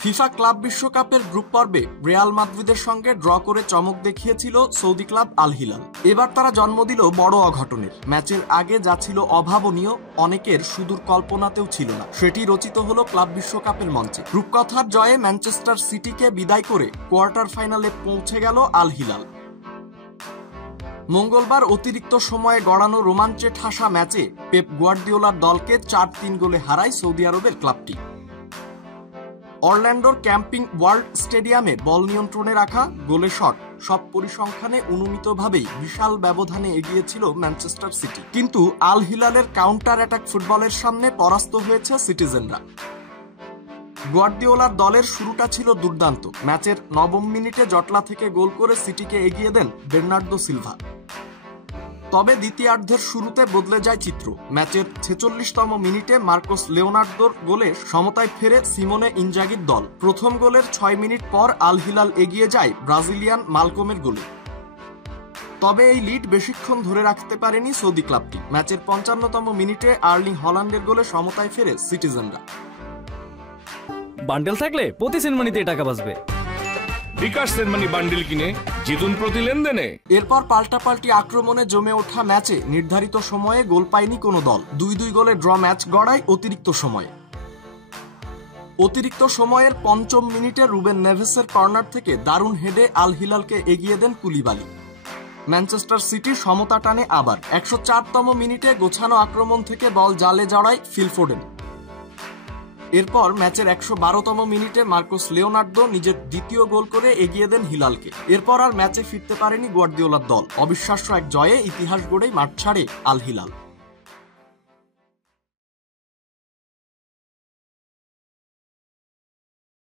FIFA club বিশ্বকাপের group পর্বে Real মাদ্রিদের সঙ্গে ড্র করে চমক দেখিয়েছিল সৌদি ক্লাব আল হিলাল। এবার তারা জন্ম দিল বড় অঘটনের। ম্যাচের আগে যা ছিল অভাবনীয়, অনেকের সুদূর কল্পনাতেও ছিল না, সেটি রচিত হলো ক্লাব বিশ্বকাপের মঞ্চে। রূপকথার জয়ে ম্যানচেস্টার সিটিকে বিদায় করে কোয়ার্টার ফাইনালে পৌঁছে গেল আল হিলাল। মঙ্গলবার অতিরিক্ত সময়ে গড়ানো রোমাঞ্চে ঠাসা ম্যাচে পেপ গুয়ার্দিওলার দলকে 4-3 গোলে হারায় সৌদি আরবের ক্লাবটি। অরল্যান্ডোর ক্যাম্পিং ওয়ার্ল্ড স্টেডিয়ামে বল নিয়ন্ত্রণে রাখা, গোলে শট, সব পরিসংখ্যানে অনুমিতভাবেই বিশাল ব্যবধানে এগিয়েছিল ম্যানচেস্টার সিটি। কিন্তু আল হিলালের কাউন্টার অ্যাটাক ফুটবলের সামনে পরাস্ত হয়েছে সিটিজেনরা। গুয়ার্দিওলার দলের শুরুটা ছিল দুর্দান্ত। ম্যাচের 9 মিনিটে জটলা থেকে গোল করে সিটিকে এগিয়ে দেন বের্নার্ডো সিলভা। তবে দ্বিতীয়ার্ধের শুরুতে বদলে যায় চিত্র। ম্যাচের 46তম মিনিটে মার্কোস লিওনার্দোর গোলে সমতায় ফেরে সিমোনে ইনজাগির দল। প্রথম গোলের 6 মিনিট পর আল হিলাল এগিয়ে যায় ব্রাজিলিয়ান মালকমের গোলে। তবে এই লিড বেশিক্ষণ ধরে রাখতে পারেনি সৌদি ক্লাবটি। ম্যাচের 55তম মিনিটে আর্লিং হল্যান্ডের গোলে সমতায় ফেরে সিটিজেনরা। বান্ডেল থাকলে প্রতি সেনমানিতে টাকা বাঁচবে। বিকাশ সেনমানি বান্ডেল কিনে জিতুন প্রতি লেনদেনে। এরপর পাল্টাপাল্টি আক্রমণে জমে ওঠা ম্যাচে নির্ধারিত সময়ে গোল পায়নি কোনো দল। 2-2 গোলে ড্র ম্যাচ গড়ায় অতিরিক্ত সময়ে। অতিরিক্ত সময়ের 5ম মিনিটে রুবেন নেভেসের কর্নার থেকে দারুণ হেডে আল হিলালকে এগিয়ে দেন কুলিবালি। ম্যানচেস্টার সিটি সমতা টানে আবার। 104তম মিনিটে গোছানো আক্রমণ থেকে বল জালে জড়ায় ফিল ফোডেন। এরপর ম্যাচের 112তম মিনিটে মার্কোস লিওনার্দো নিজের দ্বিতীয় গোল করে এগিয়ে দেন হিলালকে। এরপর আর ম্যাচে ফিরতে পারেনি গুয়ার্দিওলার দল। অবিশ্বাস্য এক জয়ে ইতিহাস গড়েই মাঠ ছাড়ে আল হিলাল।